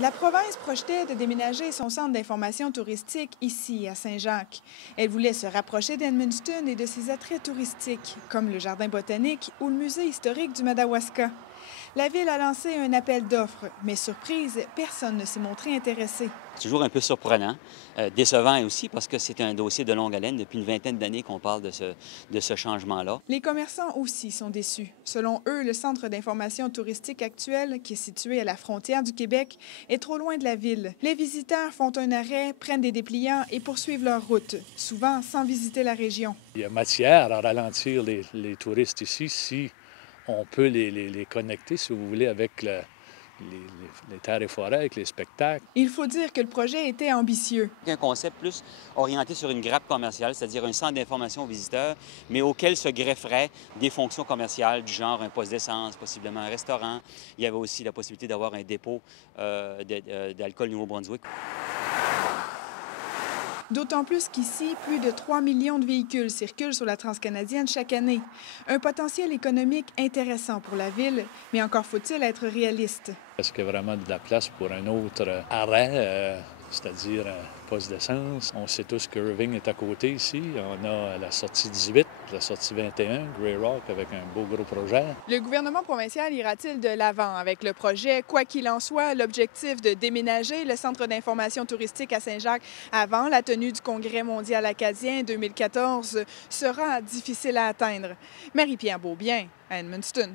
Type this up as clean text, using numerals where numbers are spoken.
La province projetait de déménager son centre d'information touristique ici, à Saint-Jacques. Elle voulait se rapprocher d'Edmundston et de ses attraits touristiques, comme le jardin botanique ou le musée historique du Madawaska. La ville a lancé un appel d'offres, mais surprise, personne ne s'est montré intéressé. C'est toujours un peu surprenant, décevant aussi parce que c'est un dossier de longue haleine. Depuis une vingtaine d'années qu'on parle de ce changement-là. Les commerçants aussi sont déçus. Selon eux, le centre d'information touristique actuel, qui est situé à la frontière du Québec, est trop loin de la ville. Les visiteurs font un arrêt, prennent des dépliants et poursuivent leur route, souvent sans visiter la région. Il y a matière à ralentir les touristes ici si on peut les connecter, si vous voulez, avec les terres et forêts, avec les spectacles. Il faut dire que le projet était ambitieux. Un concept plus orienté sur une grappe commerciale, c'est-à-dire un centre d'information aux visiteurs, mais auquel se grefferaient des fonctions commerciales du genre un poste d'essence, possiblement un restaurant. Il y avait aussi la possibilité d'avoir un dépôt d'alcool Nouveau-Brunswick. D'autant plus qu'ici, plus de 3 millions de véhicules circulent sur la transcanadienne chaque année. Un potentiel économique intéressant pour la ville, mais encore faut-il être réaliste. Est-ce qu'il y a vraiment de la place pour un autre arrêt, c'est-à-dire un poste d'essence? On sait tous que Irving est à côté ici. On a la sortie 18, la sortie 21, Grey Rock, avec un beau gros projet. Le gouvernement provincial ira-t-il de l'avant avec le projet? Quoi qu'il en soit, l'objectif de déménager le centre d'information touristique à Saint-Jacques avant la tenue du Congrès mondial acadien 2014 sera difficile à atteindre. Marie-Pierre Beaubien, à Edmundston.